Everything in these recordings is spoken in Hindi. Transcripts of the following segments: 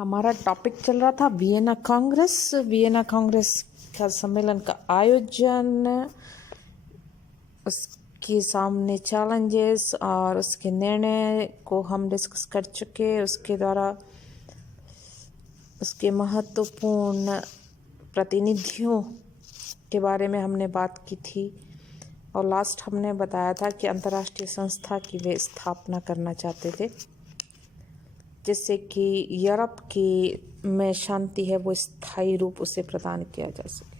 हमारा टॉपिक चल रहा था वियना कांग्रेस। वियना कांग्रेस का सम्मेलन का आयोजन, उसके सामने चैलेंजेस और उसके निर्णय को हम डिस्कस कर चुके। उसके द्वारा उसके महत्वपूर्ण प्रतिनिधियों के बारे में हमने बात की थी और लास्ट हमने बताया था कि अंतर्राष्ट्रीय संस्था की वे स्थापना करना चाहते थे जिससे कि यूरोप की में शांति है वो स्थायी रूप उसे प्रदान किया जा सके।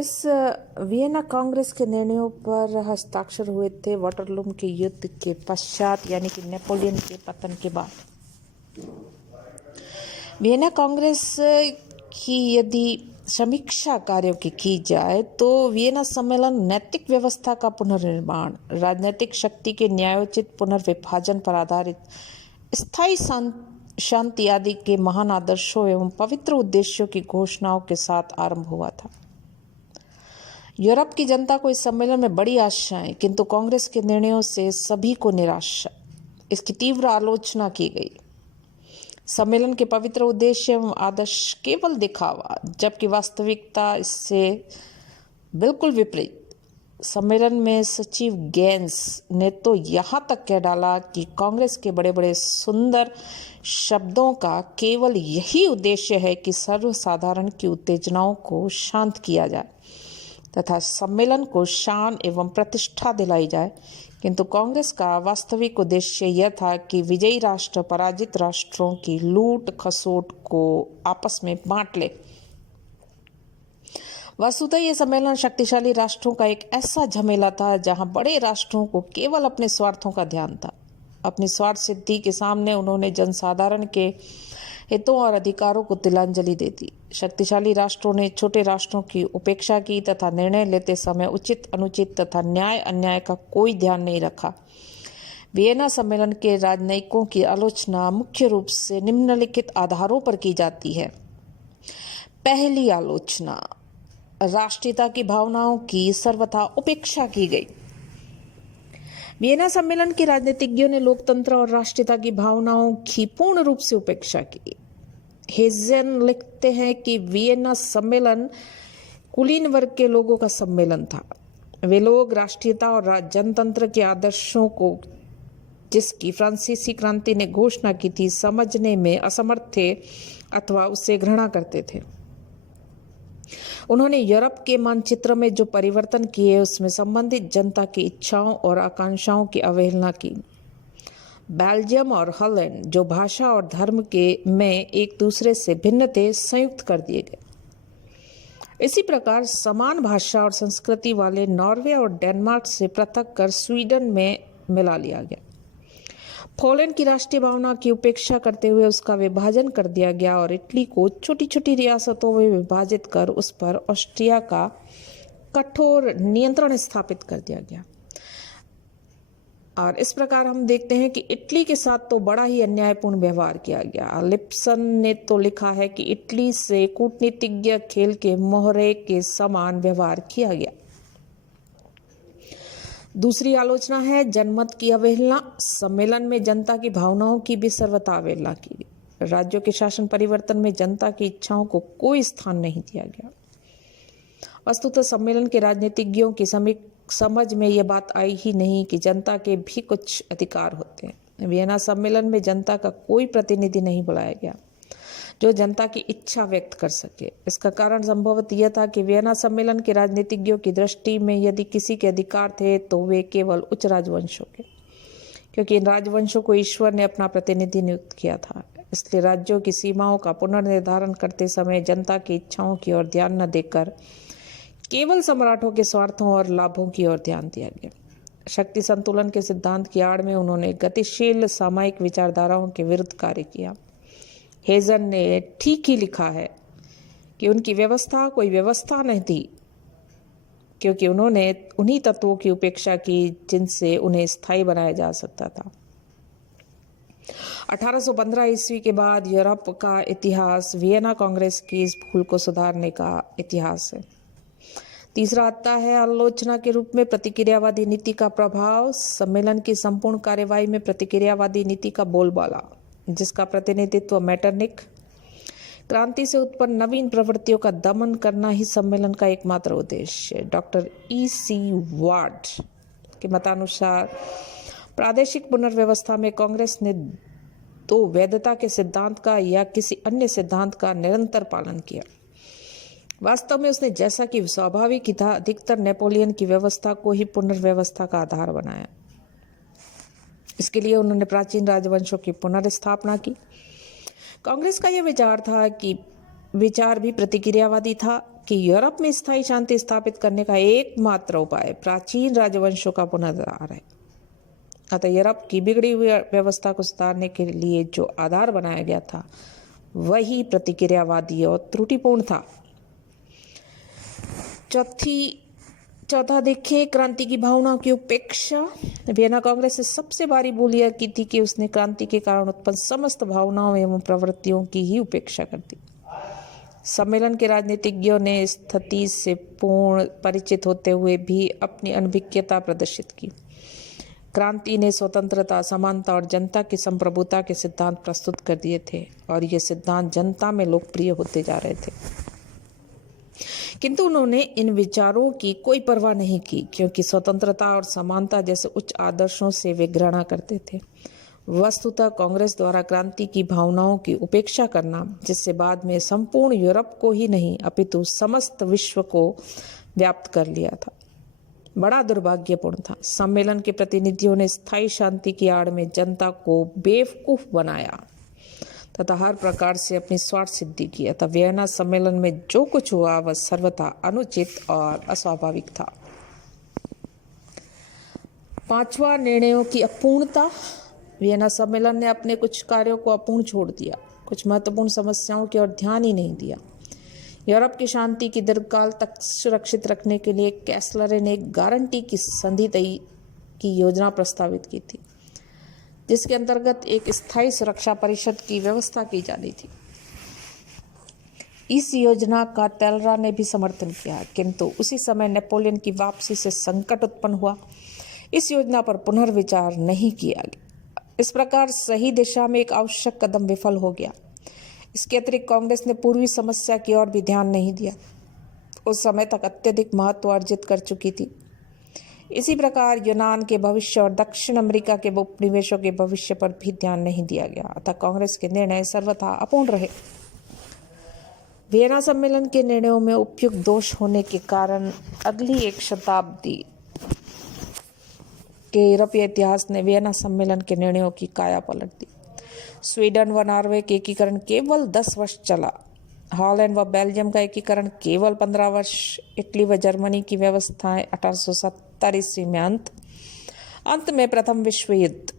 इस वियना कांग्रेस के निर्णयों पर हस्ताक्षर हुए थे वाटरलू के युद्ध के पश्चात, यानी कि नेपोलियन के पतन के बाद। वियना कांग्रेस की यदि समीक्षा कार्यों की जाए तो वियना सम्मेलन नैतिक व्यवस्था का पुनर्निर्माण, राजनीतिक शक्ति के न्यायोचित पुनर्विभाजन पर आधारित स्थायी शांति आदि के महान आदर्शों एवं पवित्र उद्देश्यों की घोषणाओं के साथ आरंभ हुआ था। यूरोप की जनता को इस सम्मेलन में बड़ी आशाएं, किंतु कांग्रेस के निर्णयों से सभी को निराशा। इसकी तीव्र आलोचना की गई। सम्मेलन के पवित्र उद्देश्य एवं आदर्श केवल दिखावा, जबकि वास्तविकता इससे बिल्कुल विपरीत। सम्मेलन में सचिव गेंस ने तो यहाँ तक कह डाला कि कांग्रेस के बड़े बड़े सुंदर शब्दों का केवल यही उद्देश्य है कि सर्वसाधारण की उत्तेजनाओं को शांत किया जाए तथा सम्मेलन को शान एवं प्रतिष्ठा दिलाई जाए, किंतु कांग्रेस का वास्तविक उद्देश्य यह था कि विजयी राष्ट्र पराजित राष्ट्रों की लूट खसोट को आपस में बांट ले। वस्तुतः यह सम्मेलन शक्तिशाली राष्ट्रों का एक ऐसा झमेला था जहां बड़े राष्ट्रों को केवल अपने स्वार्थों का ध्यान था। अपनी स्वार्थ सिद्धि के सामने उन्होंने जनसाधारण के हितों और अधिकारों को तिलांजलि दे दी। शक्तिशाली राष्ट्रों ने छोटे राष्ट्रों की उपेक्षा की तथा निर्णय लेते समय उचित अनुचित तथा न्याय अन्याय का कोई ध्यान नहीं रखा। वियना सम्मेलन के राजनयिकों की आलोचना मुख्य रूप से निम्नलिखित आधारों पर की जाती है। पहली आलोचना, राष्ट्रीयता की भावनाओं की सर्वथा उपेक्षा की गई। वियना सम्मेलन के राजनीतिज्ञों ने लोकतंत्र और राष्ट्रीयता की भावनाओं की पूर्ण रूप से उपेक्षा की। हेजन लिखते हैं कि वियना सम्मेलन कुलीन वर्ग के लोगों का सम्मेलन था। वे लोग राष्ट्रीयता और जनतंत्र के आदर्शों को, जिसकी फ्रांसीसी क्रांति ने घोषणा की थी, समझने में असमर्थ थे अथवा उससे घृणा करते थे। उन्होंने यूरोप के मानचित्र में जो परिवर्तन किए उसमें संबंधित जनता की इच्छाओं और आकांक्षाओं की अवहेलना की। बेल्जियम और हॉलैंड, जो भाषा और धर्म के में एक दूसरे से भिन्न थे, संयुक्त कर दिए गए। इसी प्रकार समान भाषा और संस्कृति वाले नॉर्वे और डेनमार्क से पृथक कर स्वीडन में मिला लिया गया। पोलैंड की राष्ट्रीय भावना की उपेक्षा करते हुए उसका विभाजन कर दिया गया और इटली को छोटी छोटी रियासतों में विभाजित कर उस पर ऑस्ट्रिया का कठोर नियंत्रण स्थापित कर दिया गया। और इस प्रकार हम देखते हैं कि इटली के साथ तो बड़ा ही अन्यायपूर्ण व्यवहार किया गया। लिप्सन ने तो लिखा है कि इटली से कूटनीतिज्ञ खेल के मोहरे के समान व्यवहार किया गया। दूसरी आलोचना है जनमत की अवहेलना। सम्मेलन में जनता की भावनाओं की भी सर्वथा अवहेलना की गई। राज्यों के शासन परिवर्तन में जनता की इच्छाओं को कोई स्थान नहीं दिया गया। वस्तुतः सम्मेलन के राजनीतिज्ञों की समझ में यह बात आई ही नहीं कि जनता के भी कुछ अधिकार होते हैं। वियना सम्मेलन में जनता का कोई प्रतिनिधि नहीं बुलाया गया जो जनता की इच्छा व्यक्त कर सके। इसका कारण संभवतः यह था कि वियना सम्मेलन के राजनीतिज्ञों की दृष्टि में यदि किसी के अधिकार थे तो वे केवल उच्च राजवंशों के, क्योंकि इन राजवंशों को ईश्वर ने अपना प्रतिनिधि नियुक्त किया था। इसलिए राज्यों की सीमाओं का पुनर्निर्धारण करते समय जनता की इच्छाओं की ओर ध्यान न देकर केवल सम्राटों के स्वार्थों और लाभों की ओर ध्यान दिया गया। शक्ति संतुलन के सिद्धांत की आड़ में उन्होंने गतिशील सामायिक विचारधाराओं के विरुद्ध कार्य किया। हेजन ने ठीक ही लिखा है कि उनकी व्यवस्था कोई व्यवस्था नहीं थी, क्योंकि उन्होंने उन्हीं तत्वों की उपेक्षा की जिनसे उन्हें स्थायी बनाया जा सकता था। 1815 ईस्वी के बाद यूरोप का इतिहास वियना कांग्रेस की इस भूल को सुधारने का इतिहास है। तीसरा आता है आलोचना के रूप में प्रतिक्रियावादी नीति का प्रभाव। सम्मेलन की संपूर्ण कार्यवाही में प्रतिक्रियावादी नीति का बोलबाला, जिसका प्रतिनिधित्व मैटरनिक। क्रांति से उत्पन्न नवीन प्रवृत्तियों का दमन करना ही सम्मेलन का एकमात्र उद्देश्य। Doctor E.C. वार्ड के मतानुसार प्रादेशिक पुनर्व्यवस्था में कांग्रेस ने तो वैधता के सिद्धांत का या किसी अन्य सिद्धांत का निरंतर पालन किया। वास्तव में उसने, जैसा कि स्वाभाविक ही था, अधिकतर नेपोलियन की व्यवस्था को ही पुनर्व्यवस्था का आधार बनाया। इसके लिए उन्होंने प्राचीन राजवंशों की पुनर्स्थापना की। कांग्रेस का यह विचार भी प्रतिक्रियावादी था कि यूरोप में स्थायी शांति स्थापित करने का एकमात्र उपाय प्राचीन राजवंशों का पुनरुद्धार है। अतः यूरोप की बिगड़ी हुई व्यवस्था को सुधारने के लिए जो आधार बनाया गया था वही प्रतिक्रियावादी और त्रुटिपूर्ण था। चौथा देखें क्रांति की भावनाओं की उपेक्षा। वियना कांग्रेस ने सबसे बड़ी भूल यह की थी कि उसने क्रांति के कारण उत्पन्न समस्त भावनाओं एवं प्रवृत्तियों की ही उपेक्षा कर दी। सम्मेलन के राजनीतिज्ञों ने स्थिति से पूर्ण परिचित होते हुए भी अपनी अनभिज्ञता प्रदर्शित की। क्रांति ने स्वतंत्रता, समानता और जनता की संप्रभुता के सिद्धांत प्रस्तुत कर दिए थे और ये सिद्धांत जनता में लोकप्रिय होते जा रहे थे, किंतु उन्होंने इन विचारों की कोई परवाह नहीं की, क्योंकि स्वतंत्रता और समानता जैसे उच्च आदर्शों से वे घृणा करते थे। वस्तुतः कांग्रेस द्वारा क्रांति की भावनाओं की उपेक्षा करना, जिससे बाद में संपूर्ण यूरोप को ही नहीं अपितु समस्त विश्व को व्याप्त कर लिया था, बड़ा दुर्भाग्यपूर्ण था। सम्मेलन के प्रतिनिधियों ने स्थायी शांति की आड़ में जनता को बेवकूफ बनाया तथा हर प्रकार से अपनी स्वार्थ सिद्धि की। अतः वियना सम्मेलन में जो कुछ हुआ वह सर्वथा अनुचित और अस्वाभाविक था। पांचवा, निर्णयों की अपूर्णता। वियना सम्मेलन ने अपने कुछ कार्यों को अपूर्ण छोड़ दिया, कुछ महत्वपूर्ण समस्याओं की ओर ध्यान ही नहीं दिया। यूरोप की शांति की दीर्घकाल तक सुरक्षित रखने के लिए कैसलर ने एक गारंटी की संधि की योजना प्रस्तावित की थी, जिसके अंतर्गत एक स्थायी सुरक्षा परिषद की व्यवस्था की जानी थी। इस योजना का टेलरा ने भी समर्थन किया, किंतु उसी समय नेपोलियन की वापसी से संकट उत्पन्न हुआ। इस योजना पर पुनर्विचार नहीं किया गया। इस प्रकार सही दिशा में एक आवश्यक कदम विफल हो गया। इसके अतिरिक्त कांग्रेस ने पूर्वी समस्या की ओर भी ध्यान नहीं दिया। उस समय तक अत्यधिक महत्व अर्जित कर चुकी थी। इसी प्रकार यूनान के भविष्य और दक्षिण अमेरिका के उपनिवेशों के भविष्य पर भी ध्यान नहीं दिया गया। अतः कांग्रेस के निर्णय सर्वथा अपूर्ण रहे। वियना सम्मेलन के निर्णयों में उपयुक्त दोष होने के कारण अगली एक शताब्दी के यूरोपीय इतिहास ने वियना सम्मेलन के निर्णयों की काया पलट दी। स्वीडन व नॉर्वे के एकीकरण केवल 10 वर्ष चला। हॉलैंड व बेल्जियम का एकीकरण केवल 15 वर्ष। इटली व जर्मनी की व्यवस्थाएं 1870 ईस्वी में अंत में प्रथम विश्व युद्ध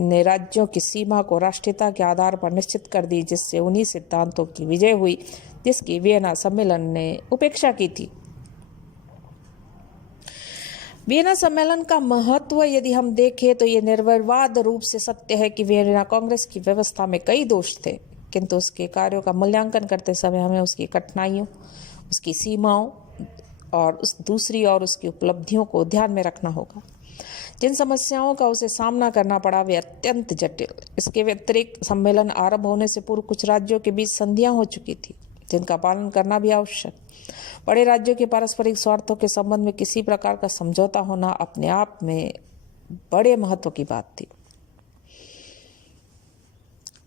ने राज्यों की सीमा को राष्ट्रीयता के आधार पर निश्चित कर दी, जिससे उन्हीं सिद्धांतों की विजय हुई जिसकी वियना सम्मेलन ने उपेक्षा की थी। वियना सम्मेलन का महत्व यदि हम देखें तो ये निर्विवाद रूप से सत्य है कि वियना कांग्रेस की व्यवस्था में कई दोष थे, किंतु उसके कार्यों का मूल्यांकन करते समय हमें उसकी कठिनाइयों, उसकी सीमाओं और उसकी उपलब्धियों को ध्यान में रखना होगा। जिन समस्याओं का उसे सामना करना पड़ा वे अत्यंत जटिल। इसके व्यतिरिक्त सम्मेलन आरंभ होने से पूर्व कुछ राज्यों के बीच संधियां हो चुकी थी, जिनका पालन करना भी आवश्यक। बड़े राज्यों के पारस्परिक स्वार्थों के संबंध में किसी प्रकार का समझौता होना अपने आप में बड़े महत्व की बात थी।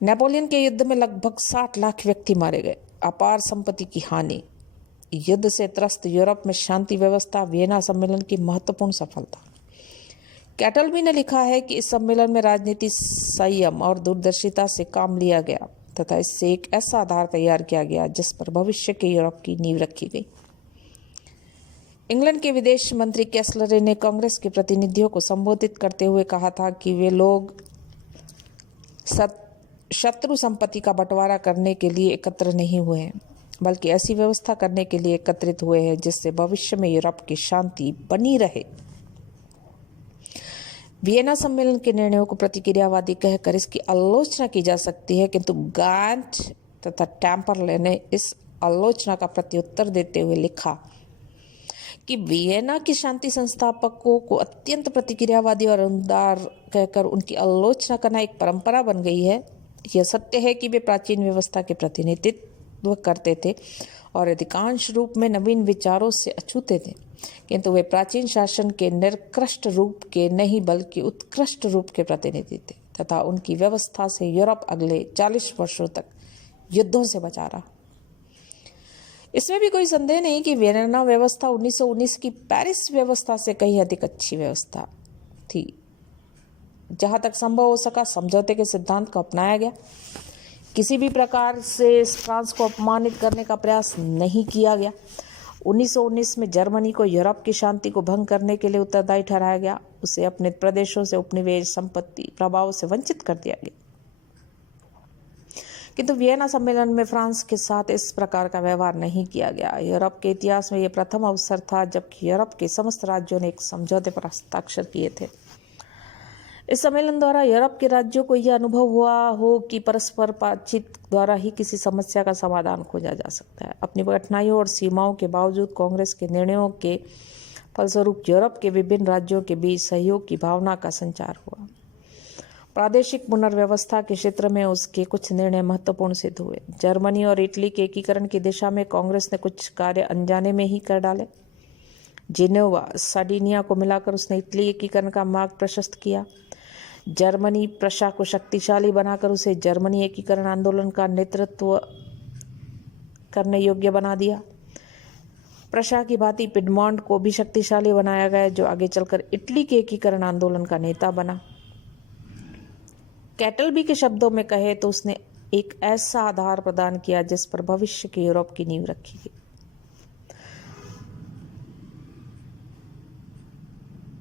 नेपोलियन के युद्ध में लगभग 60 लाख व्यक्ति मारे गए, अपार संपत्ति की हानि। युद्ध से त्रस्त यूरोप में शांति व्यवस्था वियना सम्मेलन की महत्वपूर्ण सफलता। कैटलबी ने लिखा है कि इस सम्मेलन में राजनीति, संयम और दूरदर्शिता से काम लिया गया तथा इससे एक ऐसा आधार तैयार किया गया जिस पर भविष्य के यूरोप की नींव रखी गई। इंग्लैंड के विदेश मंत्री कैसलर ने कांग्रेस के प्रतिनिधियों को संबोधित करते हुए कहा था कि वे लोग शत्रु संपत्ति का बंटवारा करने के लिए एकत्र नहीं हुए हैं, बल्कि ऐसी व्यवस्था करने के लिए एकत्रित हुए हैं जिससे भविष्य में यूरोप की शांति बनी रहे। वियना सम्मेलन के निर्णयों को प्रतिक्रियावादी कहकर इसकी आलोचना की जा सकती है, किंतु गांट तथा टैम्परले ने इस आलोचना का प्रत्युत्तर देते हुए लिखा कि वियना के शांति संस्थापकों को अत्यंत प्रतिक्रियावादी और उदार कहकर उनकी आलोचना करना एक परंपरा बन गई है। यह सत्य है कि वे प्राचीन व्यवस्था के प्रतिनिधित्व करते थे और अधिकांश रूप में नवीन विचारों से अछूते थे, किंतु वे प्राचीन शासन के निकृष्ट रूप के नहीं बल्कि उत्कृष्ट रूप के प्रतिनिधि थे तथा उनकी व्यवस्था से यूरोप अगले 40 वर्षों तक युद्धों से बचा रहा। इसमें भी कोई संदेह नहीं कि वियना व्यवस्था 1919 की पेरिस व्यवस्था से कहीं अधिक अच्छी व्यवस्था थी। जहां तक संभव हो सका समझौते के सिद्धांत को अपनाया गया। किसी भी प्रकार से फ्रांस को अपमानित करने का प्रयास नहीं किया गया। 1919 में जर्मनी को यूरोप की शांति को भंग करने के लिए उत्तरदायी ठहराया गया। उसे अपने प्रदेशों से उपनिवेश संपत्ति प्रभाव से वंचित कर दिया गया। किंतु वियना सम्मेलन में फ्रांस के साथ इस प्रकार का व्यवहार नहीं किया गया। यूरोप के इतिहास में यह प्रथम अवसर था जबकि यूरोप के समस्त राज्यों ने एक समझौते पर हस्ताक्षर किए थे। इस सम्मेलन द्वारा यूरोप के राज्यों को यह अनुभव हुआ हो कि परस्पर बातचीत द्वारा ही किसी समस्या का समाधान खोजा जा सकता है। अपनी कठिनाइयों और सीमाओं के बावजूद कांग्रेस के निर्णयों के फलस्वरूप यूरोप के विभिन्न राज्यों के बीच सहयोग की भावना का संचार हुआ। प्रादेशिक पुनर्व्यवस्था के क्षेत्र में उसके कुछ निर्णय महत्वपूर्ण सिद्ध हुए। जर्मनी और इटली के एकीकरण की दिशा में कांग्रेस ने कुछ कार्य अनजाने में ही कर डाले। जिनेवा सार्डिनिया को मिलाकर उसने इटली एकीकरण का मार्ग प्रशस्त किया। जर्मनी प्रशा को शक्तिशाली बनाकर उसे जर्मनी एकीकरण आंदोलन का नेतृत्व करने योग्य बना दिया। प्रशा की भांति पिडमॉन्ट को भी शक्तिशाली बनाया गया, जो आगे चलकर इटली के एकीकरण आंदोलन का नेता बना। कैटलबी के शब्दों में कहे तो उसने एक ऐसा आधार प्रदान किया जिस पर भविष्य के यूरोप की नींव रखी गई।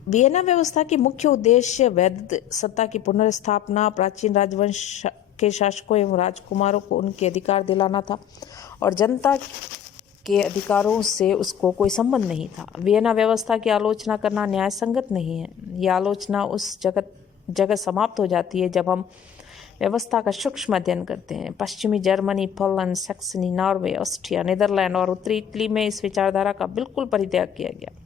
वियना व्यवस्था की मुख्य उद्देश्य वैध सत्ता की पुनर्स्थापना, प्राचीन राजवंश के शासकों एवं राजकुमारों को उनके अधिकार दिलाना था और जनता के अधिकारों से उसको कोई संबंध नहीं था। वियना व्यवस्था की आलोचना करना न्याय संगत नहीं है। यह आलोचना उस जगह समाप्त हो जाती है जब हम व्यवस्था का सूक्ष्म अध्ययन करते हैं। पश्चिमी Germany, Poland, Saxony, Norway, Austria, Netherlands और उत्तरी इटली में इस विचारधारा का बिल्कुल परित्याग किया गया।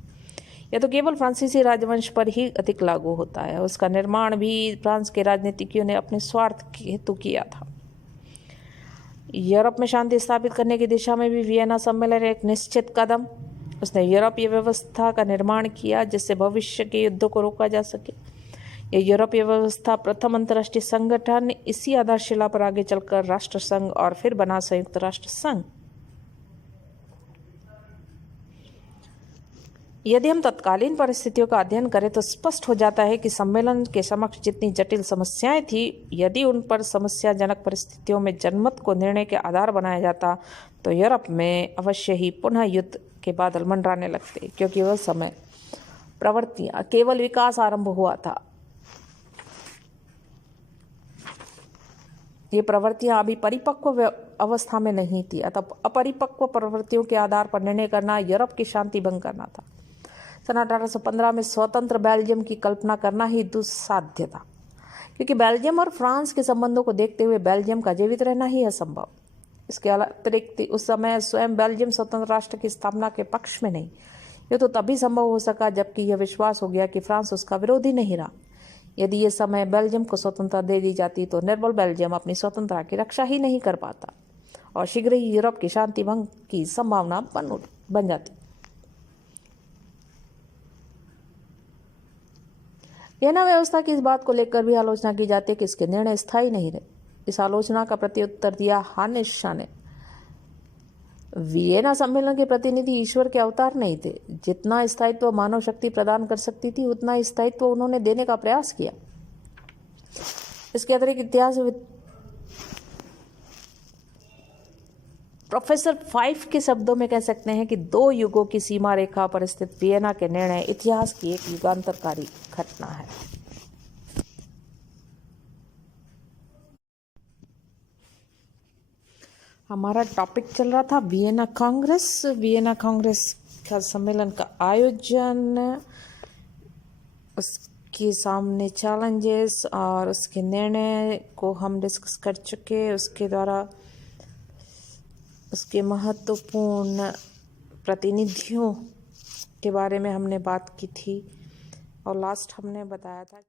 यह तो केवल फ्रांसीसी राजवंश पर ही अधिक लागू होता है। उसका निर्माण भी फ्रांस के राजनीतिज्ञों ने अपने स्वार्थ के हेतु किया था। यूरोप में शांति स्थापित करने की दिशा में भी वियना सम्मेलन एक निश्चित कदम। उसने यूरोपीय व्यवस्था का निर्माण किया जिससे भविष्य के युद्धों को रोका जा सके। यह यूरोपीय व्यवस्था प्रथम अंतर्राष्ट्रीय संगठन इसी आधारशिला पर आगे चलकर राष्ट्र संघ और फिर बना संयुक्त राष्ट्र संघ। यदि हम तत्कालीन परिस्थितियों का अध्ययन करें तो स्पष्ट हो जाता है कि सम्मेलन के समक्ष जितनी जटिल समस्याएं थी, यदि उन पर समस्याजनक परिस्थितियों में जनमत को निर्णय के आधार बनाया जाता तो यूरोप में अवश्य ही पुनः युद्ध के बादल मंडराने लगते, क्योंकि वह समय प्रवृत्तियां केवल विकास आरंभ हुआ था। ये प्रवृत्तियां अभी परिपक्व अवस्था में नहीं थी, अतः अपरिपक्व प्रवृत्तियों के आधार पर निर्णय करना यूरोप की शांति भंग करना था। सन 1815 में स्वतंत्र बेल्जियम की कल्पना करना ही दुस्साध्य था, क्योंकि बेल्जियम और फ्रांस के संबंधों को देखते हुए बेल्जियम का जीवित रहना ही असंभव। इसके अतिरिक्त उस समय स्वयं बेल्जियम स्वतंत्र राष्ट्र की स्थापना के पक्ष में नहीं। यह तो तभी संभव हो सका जबकि यह विश्वास हो गया कि फ्रांस उसका विरोधी नहीं रहा। यदि ये समय बेल्जियम को स्वतंत्रता दे दी जाती तो निर्बल बेल्जियम अपनी स्वतंत्रता की रक्षा ही नहीं कर पाता और शीघ्र ही यूरोप की शांति भंग की संभावना बन जाती। वियना व्यवस्था की इस बात को लेकर भी आलोचना की जाती है कि इसके निर्णय स्थायी नहीं रहे। इस आलोचना का प्रत्युत्तर दिया हानिश शाह ने। वियना सम्मेलन के प्रतिनिधि ईश्वर के अवतार नहीं थे। जितना स्थायित्व मानव शक्ति प्रदान कर सकती थी उतना स्थायित्व उन्होंने देने का प्रयास किया। इसके अतिरिक्त इतिहास प्रोफेसर फाइव के शब्दों में कह सकते हैं कि 2 युगों की सीमा रेखा पर स्थित वियना के निर्णय इतिहास की एक युगांतरकारी घटना है। हमारा टॉपिक चल रहा था वियना कांग्रेस। वियना कांग्रेस का सम्मेलन का आयोजन, उसके सामने चैलेंजेस और उसके निर्णय को हम डिस्कस कर चुके। उसके द्वारा उसके महत्वपूर्ण प्रतिनिधियों के बारे में हमने बात की थी और लास्ट हमने बताया था